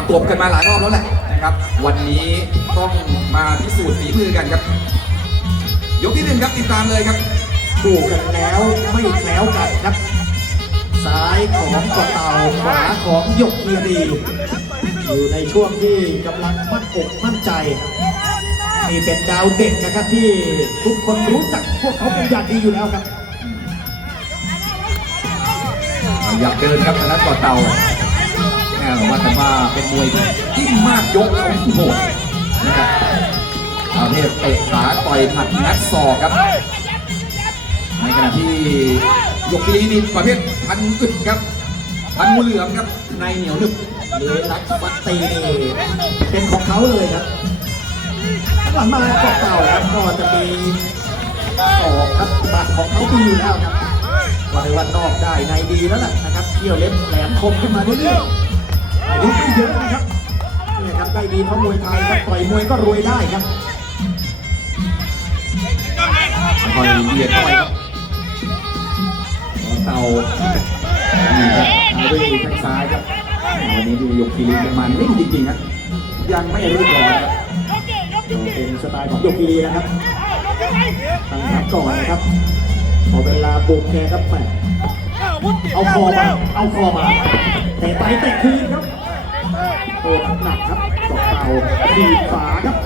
ประกบกันมาหลายรอบแล้วแหละนะครับ วันนี้ต้องมาพิสูจน์ฝีมือกันครับ ยกที่หนึ่งครับติดตามเลยครับคู่กันแล้วไม่แคล้วกันครับ ซ้ายของกระเต่าขวาของหยกคีรีอยู่ในช่วงที่กำลังมั่นอกมั่นใจนี่เป็นดาวเด็กนะครับที่ทุกคนรู้จักพวกเขาเป็นอย่างดีอยู่แล้วครับ อยากเดินครับทางด้านก่อเตา แหมว่าแต่ว่าเป็นมวยที่มากยกเขาโหดนะครับประเภทเตะขาต่อยหมัดงัดศอกครับ ในขณะที่ยกทีนี้นี่ประเภทพันอึดครับพันงูเหลือมครับในเหนียวหนึบเลลักฟัตตีเป็นของเขาเลยครับหลังมาเกาะเต่าครับก็จะมีศอกครับบัตรของเขาดีอยู่แล้วครับก็ในวันนอกได้ในดีแล้วล่ะนะครับเที่ยวเล็บแหลมคมขึ้นมาเรื่อยๆ อายุไม่เยอะนะครับนี่ครับได้ดีเพราะมวยไทยครับต่อยมวยก็รวยได้ครับคอยเบียดเข้าไปครับก่อเตานี่ครับมาด้วยแข้งซ้ายครับวันนี้ดูยกทีนี้มันนิ่งจริงๆครับยังไม่รีบร้อนครับเป็นสไตล์ของโยกีรีนะครับตั้งรับก่อนนะครับพอเวลาบุกแกครับแหมเอาคอมาเอาคอมาเตะไปเตะคืนครับ โอ้หนักครับตอกเตาดีบขวาครับ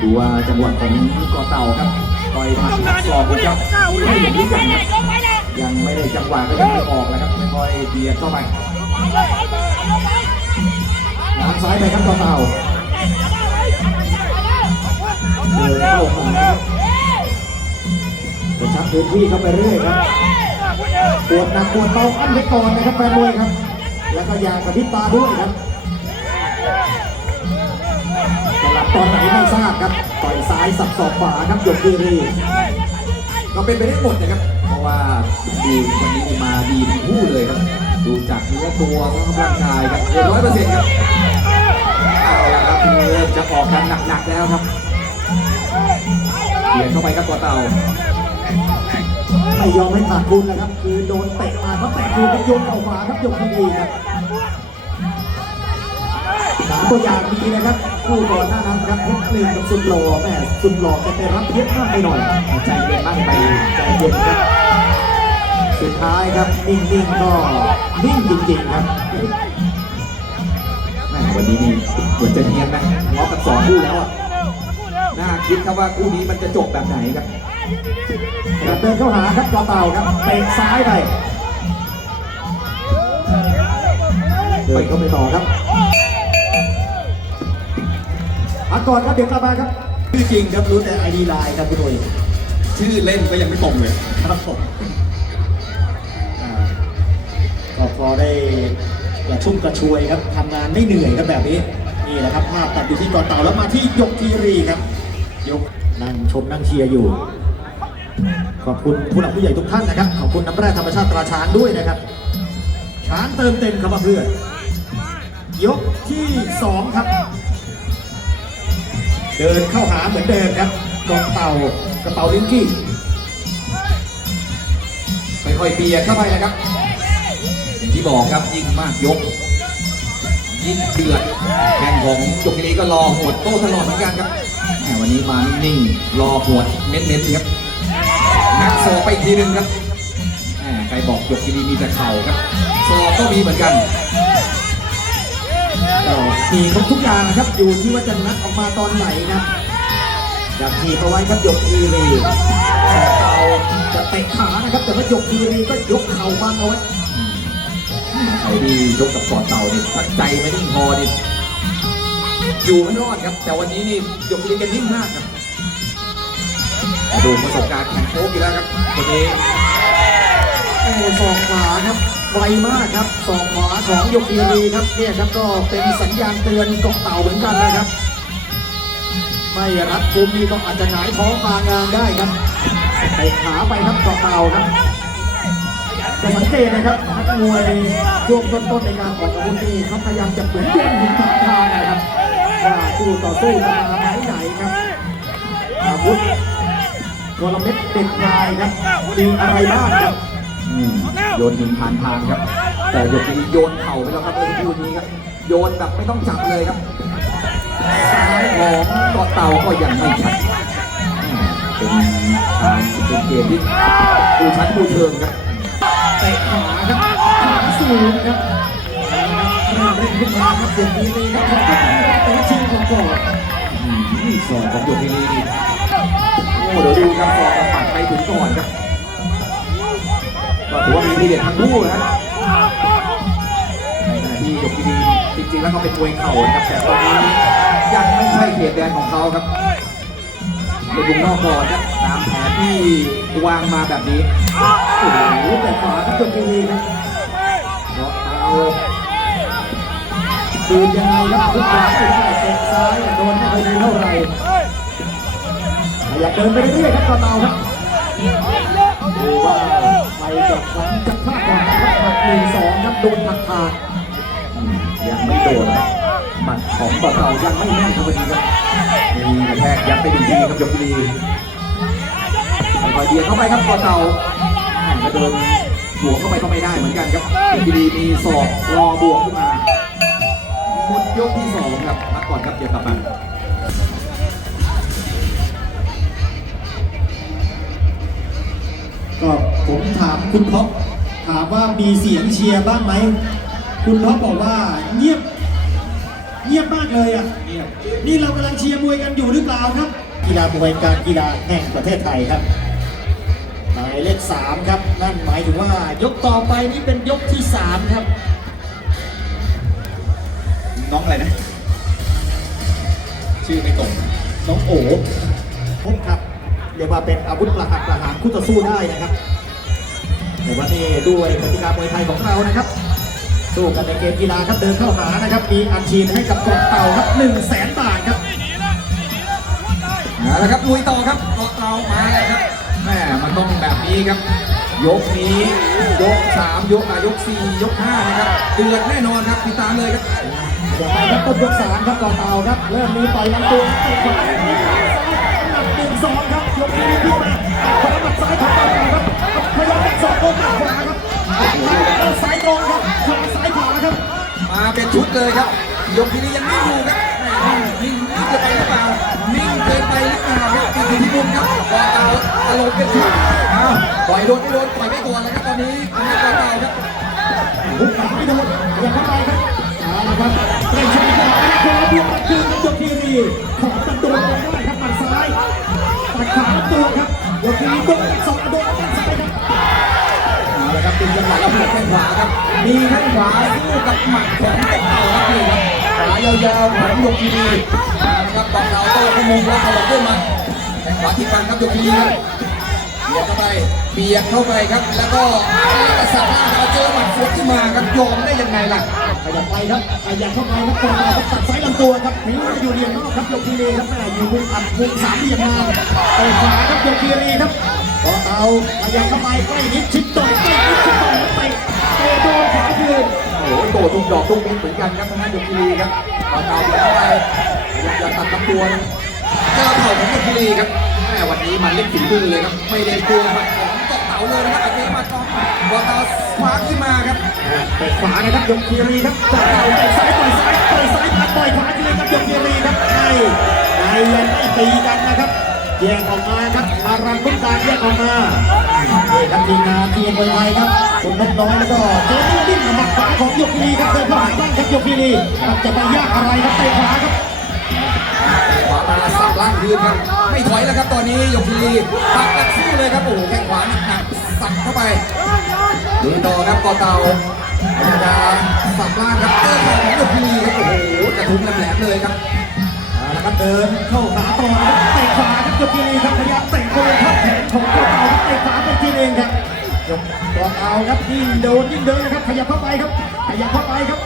ดูว่าจังหวะของกอเต่าครับต่อยหมัดงัดศอกครับไม่เห็นด้วยกันครับยังไม่ได้จังหวะก็ยังไม่ออกแล้วครับค่อยเบียดเข้าไปทางซ้ายไปครับตอเต่าเดินเข้าหาครักระชับพื้นที่เข้าไปเรื่อยครับ ปวดหนักปวดเบาอั้นไว้ก่อนนะครับแฟนมวยครับ แล้วก็อยากระพริบตาด้วยครับจะหลับตอนไหนไม่ทราบครับต่อยซ้ายสับศอกขวาครับหยกกีรีก็เป็นไปได้หมดนะครับ เพราะว่าดูวันนี้มาดีทั้งคู่เลยครับ ดูจากเนื้อตัวร่างกายครับเร้อยเปอร์เซ็นต์ครับเอาละครับเริ่มจะออกกันหนักๆแล้วครับเบียดเข้าไปครับก่อเต่า ไม่ยอมให้ขาดทุนนะครับ คือโดนเตะมาเขาเตะคืนก็โยนเข่าขวาครับยกกีรีครับหาตัวอย่างดีนะครับคู่ก่อนหน้านั้นครับเพชรหนึ่งกับสุดหล่อแม่สุดหล่อแกไปรับเยอะมากไปหน่อยใจเย็นบ้างไปใจเย็นครับสุดท้ายครับนิ่งๆก็นิ่งจริงๆครับแม่วันนี้นี่เหมือนจะเนียนนะลาะกันสองคู่แล้วอะน่าคิดครับว่าคู่นี้มันจะจบแบบไหนครับ เดินเข้าหาครับกอเต่าครับเตะซ้ายไปเดินเข้าไปต่อครับพักก่อนครับเดี๋ยวกลับมาครับชื่อจริงครับรู้แต่ไอดีไลน์ครับคุณหนุ่ยชื่อเล่นก็ยังไม่ตรงเลยครับผมอ่าก็พอได้กระชุ่มกระชวยครับทำงานไม่เหนื่อยครับแบบนี้นี่แหละครับภาพตัดอยู่ที่กอเต่าแล้วมาที่ยกทีรีครับยกนั่งชมนั่งเชียร์อยู่ ขอบคุณผู้หลักผู้ใหญ่ทุกท่านนะครับ ขอบคุณน้ำแร่ธรรมชาติตราช้างด้วยนะครับ ช้างเติมเต็มครับเพื่อนยกที่สองครับ เดินเข้าหาเหมือนเดิมครับกองเต่ากระเป๋าลิงกี้ค่อยๆเบียดเข้าไปนะครับอย่างที่บอกครับยิ่งมากยก ยิ่งเดือดแข่งของจกกิรีก็รอหวดโต้ตลอดเหมือนกันครับแหมวันนี้มานิ่งรอหวดเน้นๆครับ นักโซไปอีกทีหนึงครับแหมใครบอกจกกิรีมีแต่เข่าครับโซก็มีเหมือนกันก็มีครบทุกอย่างนะครับ อยู่ที่ว่าจะนัดออกมาตอนไหนครับอยากทีเอาไว้ครับยกทีรีแต่เราจะเตะขานะครับ แต่ว่ายกทีรีก็ยกเข่าบังเอาไว้ใครที่ยกกับกอดเต่านี่ตั้งใจไม่นิ่งพอนี่อยู่ไม่รอดครับ แต่วันนี้นี่ยกกิรีกันนิ่งมากครับแต่ ดูประสบการณ์แข่งโค้กอยู่แล้วครับคนนี้โอ้โหศอกขวาครับไวมากครับศอกขวาของยกทีรีครับเนี่ยครับก็เป็นสัญญาณเตือนกบเต่าเหมือนกันนะครับ ไม่รัดกุมนี่ก็อาจจะหงายท้องมางานได้ครับเตะขาไปครับกาะเต่าครับจะสังเกตนะครับนักมวยช่วงต้นๆในการออกอาวุธนี่เขาพยายามจะเหมือนโยนหินถามทางนะครับว่าคู่ต่อสู้จะมาไม้ไหนครับอาวุธ กลเม็ดเด็ดงายครับมีอะไรบ้างครับอืมโยนหินผ่านทางครับ แต่ยกนี้โยนเข่าไปแล้วครับเมื่อสักครู่นี้ครับ โยนแบบไม่ต้องจับเลยครับซ้ายของเกาะเต่าก็ยังไม่ชัดเป็นการเป็นเกมที่ดูชั้นดูเชิงครับเตะขวาครับขาสูงครับเริ่มเร่งขึ้นมาครับยกทีรีครับของก็ต้องแต่ว่าชิงของก่อนอืมสองของโยกินีนี่โอ้เดี๋ยวดูครับสองกับปัดไปถึงก่อนครับก็ถือว่ามีทีเด็ดทั้งคู่นะครับในขณะที่โยกินีจริงๆแล้วเขาเป็นมวยเข่านะครับแต่ตอนนี้ยังไม่ใช่เขตแดนของเขาครับเป็นวงนอกก่อนครับตามแผนที่วางมาแบบนี้โอ้โหแต่ขวาครับยกทีรีครับเกาะเต่าดูยังไงครับทุกขวาไม่ได้เตะซ้ายโดนไม่ค่อยดีเท่าไหร่ อยากเดินไปเรื่อยๆครับกระเตาครับดูว่าใครจะครั้งจะพลาดก่อนนะครับหมัดหนึ่งสองครับโดนหักขาดอืมยังไม่โดนครับหมัดของเกาะเต่ายังไม่แน่นครับวันนี้ครับมีกระแทกยับไปหนึ่งทีครับโยกินีคอยเบียดเข้าไปครับกอเต่าอ่าก็โดนบวกเข้าไปก็ไม่ได้เหมือนกันครับเป็นดีมีศอกรอบวกขึ้นมาหมดยกที่สองครับพักก่อนครับเดี๋ยวกลับมา ก็ผมถามคุณท็อปถามว่ามีเสียงเชียร์บ้างไหม คุณท็อปบอกว่าเงียบ เงียบมากเลยอะนี่เรากำลังเชียร์มวยกันอยู่หรือเปล่าครับ กีฬามวยการกีฬาแห่งประเทศไทยครับหมายเลขสามครับ นั่นหมายถึงว่ายกต่อไปนี่เป็นยกที่สามครับ น้องอะไรนะ ชื่อไม่ตรง น้องโอ๋พบครับ เรียกว่าเป็นอาวุธประหัตประหารคู่ต่อสู้ได้นะครับแต่ว่านี่ด้วยกติกามวยไทยของเรานะครับ สู้กันในเกมกีฬาครับเดินเข้าหานะครับ มีอัดฉีดให้กับกองเต่าครับ1 0 0 0 0แสนบาทครับเอาละครับลุยต่อครับเกาะเต่ามาแล้วครับแม่มันต้องแบบนี้ครับ ยกนี้ยกสามยกอะยกสี่ยกห้านะครับเดือดแน่นอนครับติดตามเลยครับอย่าไปครับต้นยกสามครับกองเต่าครับเริ่มมีต่อยลำตัวเตะขวาหนึ่งสองครับ ยกนี้ขึ้นมาขวาหมัดซ้ายของเต่าครับพยายามจะสองหมัดขวาครับเอาซ้ายตรงครับขวาซ้ายขวาครับ มาเป็นชุดเลยครับ ยกทีนี้ยังนิ่อยู่ครับนิ่งนิ่งเกินไปหรือเปล่านิ่งเกินไปหรือเปล่าครับติดอยู่ที่มุมครับกอเตาตลบเป็นชุดปล่อยโดนไม่โดนปล่อยไม่ก่อนแล้วครับตอนนี้ทำให้กอเตาครับหุบขาไม่โดนอย่าเข้าไปครับเอาละครับเร่งช่วยขวาขวาบวกตัดคืนกับยกทีรีขอตัดตัว ตัดขวาตัวครับยกทีรีโดนสองโดนหมัดซ้ายครับเอาละครับเป็นจังหวะแล้วหัวแข้งขวาครับ มีแข้งขวาสู้กับหมัดของกอเตาครับนี่ครับขวายาวๆของยกทีนีเอาละครับกอเตาโต้ขโมงแล้วตลบด้วยมัดแข้งขวาที่ฟันครับยกทีนีครับเบียดเข้าไปเบียดเข้าไปครับ แล้วก็กระสับล่างเราเจอหมัดสวนขึ้นมาครับยอมได้ยังไงล่ะ ยับไปครับขยับเข้าไปครับกองเราครับตัดซ้ายลำตัวครับทิ้งอยู่เหลี่ยมนอกครับยกทีรีครับแม่อยู่มุมอัดมุมสามเหลี่ยมมาเตะขวาครับยกทีรีครับกอเตาขยับเข้าไปใกล้นิดชิดต่อยใกล้นิดชิดต่อยแล้วเตะเตะโดนขวาคืนโอ้โหโดดทุกดอกทุกเม็ดเหมือนกันครับทางด้านยกคีรีครับตอเอาเบียดเข้าไปพยายามจะตัดลำตัวเจอเข่าของยกคีรีครับแม่วันนี้มันเล่นฝีมือเลยครับไม่ได้กลัวหมัดของเกาเต๋าเลยนะครับอันนี้มาต้องเกาตาคว้าขึ้นมาครับเตะขวานะครับยกทีรีครับกองเตาเตะซ้ายต่อยซ้ายต่อยซ้ายมาต่อยขวาคืนครับยกทีรีครับในในยังไม่ตีกันนะครับแยกออกมาครับมารันพุทธาแยกออกมานี่ครับทีมงานทีมมวยไทยครับคุณนกน้อยแล้วก็เจอดิ้นหมัดขวาของยกพีรีครับเดินเข้าหาบ้างครับยกพีรีจะไปยากอะไรครับเตะขวาครับขวามาสับล่างคืนครับไม่ถอยแล้วครับตอนนี้ยกคีรีปักหลักสู้เลยครับโอ้แข้งขวา ดูต่อครับกาะเตาพยายามจะสับล่างครับเจอเข่าของยกคีครับโอ้โหกระทุ้งแหลมๆเลยครับเอาละครับเดินเข้าหาต่อครับเตะขวาครับยกพีรีครับพยายามเตะบริเวณท่าแขนของกอเอาครับเตะขวาเป็นทีเองครับยกกอเอาครับยิ่งโดนยิ่งเดินนะครับขยับเข้าไปครับขยับเข้าไปครับ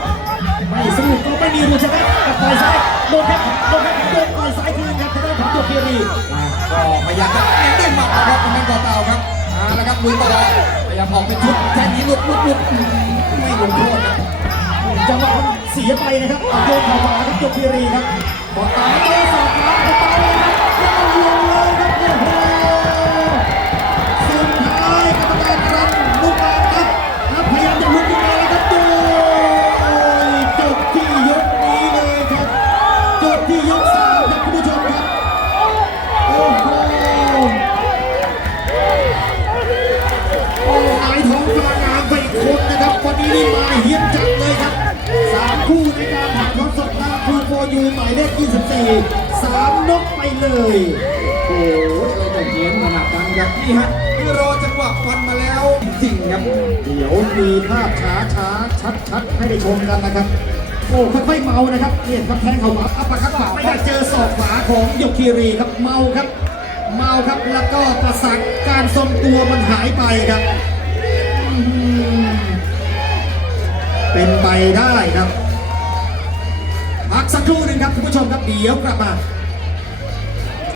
ไม่สู้ก็ไม่มีรูชนะกับต่อยซ้ายโดนแข้งโดนแข้งโดนต่อยซ้ายคืนครับทางด้านของยกพีรีก็พยายามจะเน้นด้วยหมัดนะครับทางด้านกาะเตาครับ มาแล้วครับลุยต่อพยายามออกเป็นชุดแค่นี้หลุดหลุดหลุดไม่ลงโทษจังหวะมันเสียไปนะครับโยนเข่าขวาครับยกพีรีครับกดตามโต้สอบขวาเข้าไป เฮี้ยนจังเลยครับสามคู่ในการถ่ายทอดสดทางคูโฟยูหมายเลข 24สามนกไปเลย โอ้โหอะไรจะเฮี้ยนขนาดนั้นครับนี่ฮะคือรอจังหวะฟันมาแล้วจริงครับ เดี๋ยวมีภาพช้าช้าชัดชัดให้ได้ชมกันนะครับ โอ้ค่อยๆเมานะครับเห็นครับแทงเข่าอัปอัปปะคัดขวาไม่ได้เจอศอกขวาของยกคีรีครับเมาครับ เมาครับแล้วก็ประสักการทรงตัวมันหายไปครับ เป็นไปได้ครับพักสักครู่หนึ่งครับคุณผู้ชมครับเดี๋ยวกลับมา